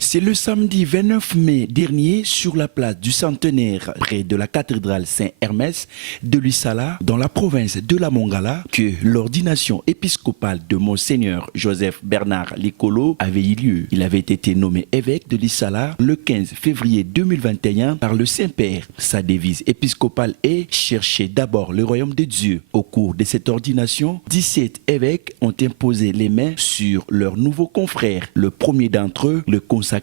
C'est le samedi 29 mai dernier sur la place du Centenaire, près de la cathédrale Saint-Hermès de Lissala, dans la province de la Mongala, que l'ordination épiscopale de Monseigneur Joseph Bernard Likolo avait eu lieu. Il avait été nommé évêque de Lissala le 15 février 2021 par le Saint-Père. Sa devise épiscopale est « Chercher d'abord le royaume de Dieu ». Au cours de cette ordination, 17 évêques ont imposé les mains sur leurs nouveaux confrères. Le premier d'entre eux, le consacrateur,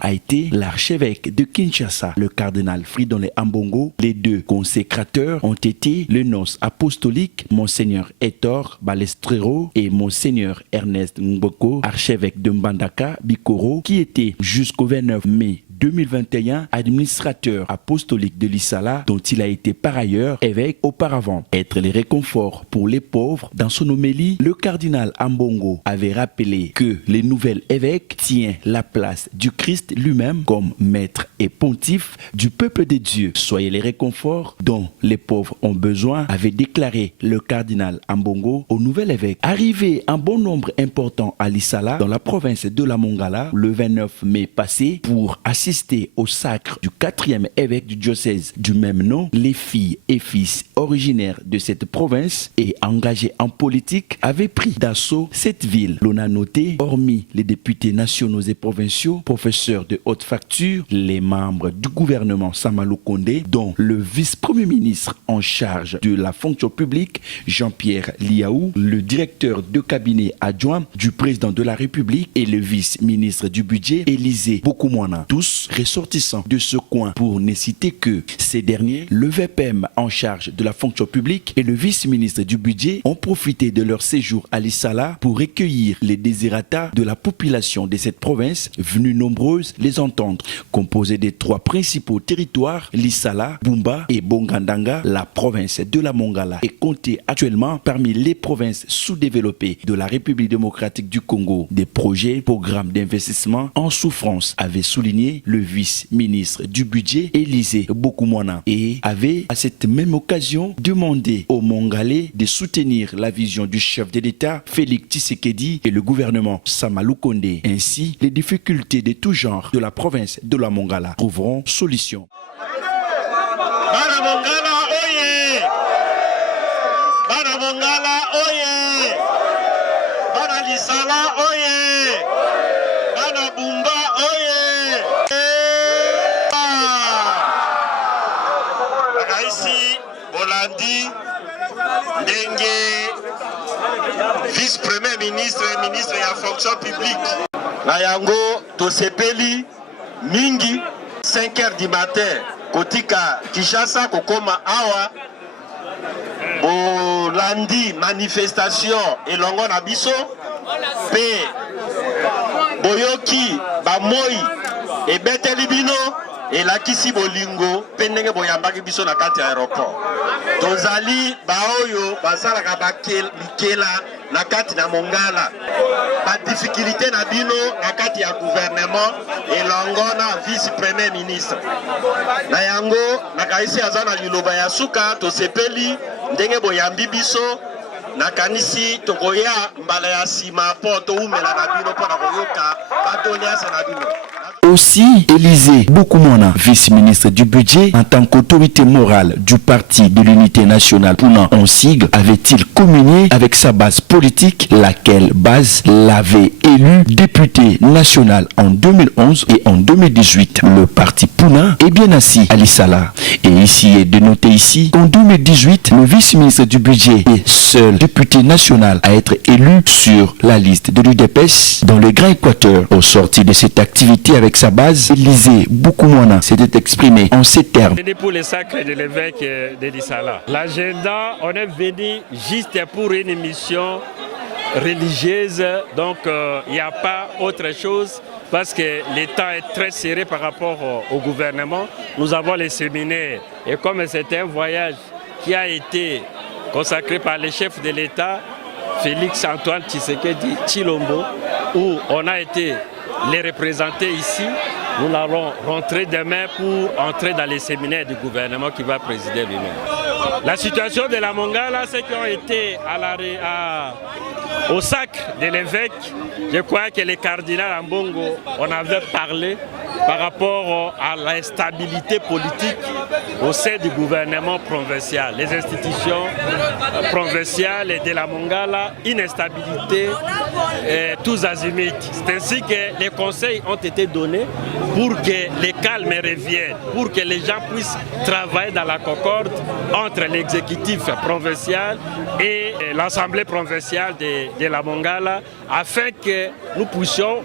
a été l'archevêque de Kinshasa, le cardinal Fridolin Ambongo. Les deux consécrateurs ont été le nonce apostolique, Monseigneur Hector Balestrero et Monseigneur Ernest Mboko, archevêque de Mbandaka, Bikoro, qui était jusqu'au 29 mai 2021 administrateur apostolique de Lissala, dont il a été par ailleurs évêque auparavant. Être les réconforts pour les pauvres. Dans son homélie, le cardinal Ambongo avait rappelé que les nouvelles évêques tiennent la place du Christ lui-même comme maître et pontife du peuple de Dieu. Soyez les réconforts dont les pauvres ont besoin, avait déclaré le cardinal Ambongo au nouvel évêque. Arrivé un bon nombre important à Lissala, dans la province de la Mongala, le 29 mai passé, pour assister au sacre du 4e évêque du diocèse du même nom, les filles et fils originaires de cette province et engagés en politique avaient pris d'assaut cette ville. L'on a noté, hormis les députés nationaux et provinciaux, professeurs de haute facture, les membres du gouvernement Samalou Kondé, dont le vice-premier ministre en charge de la fonction publique, Jean-Pierre Liaou, le directeur de cabinet adjoint du président de la République et le vice-ministre du budget, Élisée Bokoumouana. Tous ressortissants de ce coin, pour ne citer que ces derniers, le VPM en charge de la fonction publique et le vice-ministre du budget ont profité de leur séjour à Lissala pour recueillir les désirata de la population de cette province, venues nombreuses les entendre. Composée des 3 principaux territoires, Lissala, Bumba et Bongandanga, la province de la Mongala est comptée actuellement parmi les provinces sous-développées de la République démocratique du Congo. Des projets, programmes d'investissement en souffrance, avait souligné le vice-ministre du budget, Élisée Bokoumouana, et avait à cette même occasion demandé aux Mongalais de soutenir la vision du chef de l'État, Félix Tshisekedi, et le gouvernement Samalou Kondé. Ainsi, les difficultés de tout genre de la province de la Mongala trouveront solution. Bana Mongala oye! Bana Mongala oye! Bana Lissala oye! Bana Bumba oye! Ici, Bolandi, Ndenge, vice-premier ministre et ministre de la fonction publique. Nayango, Tosepeli, Mingi, 5 h du matin, Kotika, Kinshasa, Kokoma, Awa, Bolandi, manifestation, et Longon Abisso, P, Boyoki, Bamoy, et Betelibino, et la kisi bolingo pendenge boyambaki biso na kati ya aéroport tozali baoyo bazalaka bakela na kati na Mongala ba difficulté na bino na kati ya gouvernement elongo na vice premier ministre na yango na kaisi azana liloba ya suka tosepeli ndenge boyambi biso na kanisi tokoya mbala ya sima po toumela na bino po na koyoka batoniasa na bino. Aussi, Élisée Bokoumouana, vice-ministre du budget, en tant qu'autorité morale du Parti de l'Unité nationale Puna en sigle, avait-il communié avec sa base politique, laquelle base l'avait élu député national en 2011 et en 2018. Le parti Puna est bien assis à Lissala. Et ici est de noter ici qu'en 2018, le vice-ministre du budget est seul député national à être élu sur la liste de l'UDPS dans le Grand Équateur. Au sortir de cette activité avec sa base, Élisée Bokoumouana s'était exprimé en ces termes. Pour le sacre de l'évêque de Lissala. L'agenda, on est venu juste pour une mission religieuse, donc il n'y a pas autre chose parce que le temps est très serré par rapport au gouvernement. Nous avons les séminaires et comme c'est un voyage qui a été consacré par le chef de l'État, Félix Antoine Tshisekedi Tshilombo, où on a été les représenter ici. Nous allons rentrer demain pour entrer dans les séminaires du gouvernement qui va présider lui-même. La situation de la Mongala, ceux qui ont été au sacre de l'évêque, je crois que les cardinaux Ambongo, on avait parlé par rapport à l'instabilité politique au sein du gouvernement provincial. Les institutions provinciales de la Mongala, une instabilité tous azimuts. C'est ainsi que les conseils ont été donnés pour que les calmes reviennent, pour que les gens puissent travailler dans la concorde entre l'exécutif provincial et l'Assemblée provinciale de la Mongala, afin que nous puissions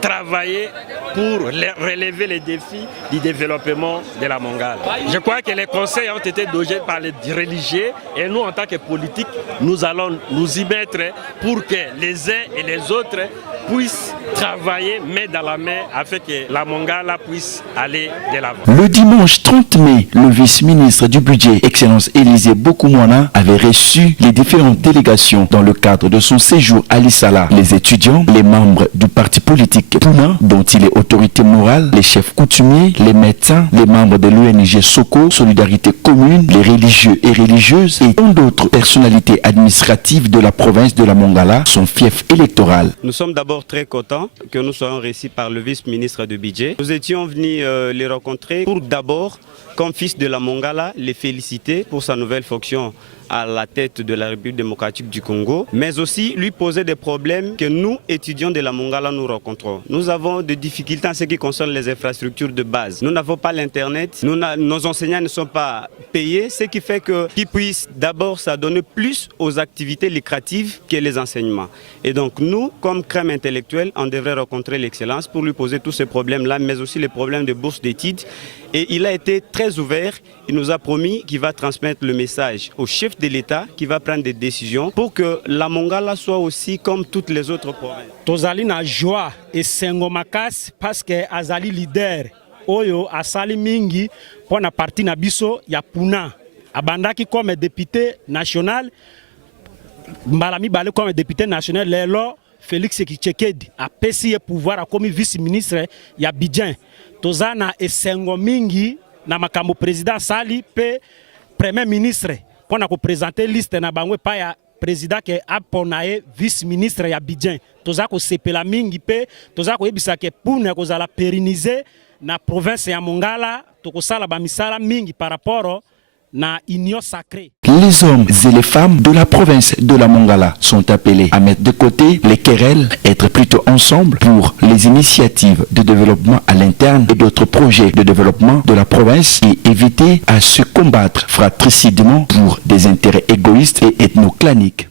travailler pour relever les défis du développement de la Mongala. Je crois que les conseils ont été donnés par les religieux et nous, en tant que politiques, nous allons nous y mettre pour que les uns et les autres puissent travailler main dans la main afin que la Mongala puisse aller de l'avant. Le dimanche 30 mai, le vice-ministre du budget, Excellence Élisée Bokoumouana, avait reçu les différentes délégations dans le cadre de son séjour à Lissala. Les étudiants, les membres du parti politique Pouna, dont il est autorité morale, les chefs coutumiers, les médecins, les membres de l'ONG Soko, Solidarité Commune, les religieux et religieuses et tant d'autres personnalités administratives de la province de la Mongala, son fief électoral. Nous sommes d'abord très contents que nous soyons reçus par le vice-ministre du budget. Nous étions venus les rencontrer pour d'abord, comme fils de la Mongala, les féliciter pour sa nouvelle fonction à la tête de la République démocratique du Congo, mais aussi lui poser des problèmes que nous, étudiants de la Mongala, nous rencontrons. Nous avons des difficultés en ce qui concerne les infrastructures de base. Nous n'avons pas l'Internet, nos enseignants ne sont pas payés, ce qui fait qu'ils puissent d'abord s'adonner plus aux activités lucratives que les enseignements. Et donc nous, comme crème intellectuelle, on devrait rencontrer l'excellence pour lui poser tous ces problèmes-là, mais aussi les problèmes de bourse d'études. Et il a été très ouvert, il nous a promis qu'il va transmettre le message au chef de l'État qui va prendre des décisions pour que la Mongala soit aussi comme toutes les autres provinces. Tozali na joie et sengo makasi parce que azali leader oyo asali mingi pour na parti na biso ya Puna. Abandaki comme député national, Mbalami Bale comme député national, lelo Félix Tshisekedi a pesi pouvoir comme vice-ministre ya Bidjan. Tozana esengo mingi na makambo président sali pe premier ministre pour na ko présenter liste na bangwe pa ya président ke aponaye vice-ministre ya Bidjan. Toza ko sepela mingi pe toza ko yebisa ke puna ko zala pérenniser na province ya Mongala to ko sala ba misala mingi par rapport na union sacrée. Les hommes et les femmes de la province de la Mongala sont appelés à mettre de côté les querelles, être plutôt ensemble pour les initiatives de développement à l'interne et d'autres projets de développement de la province et éviter à se combattre fratricidement pour des intérêts égoïstes et ethnoclaniques.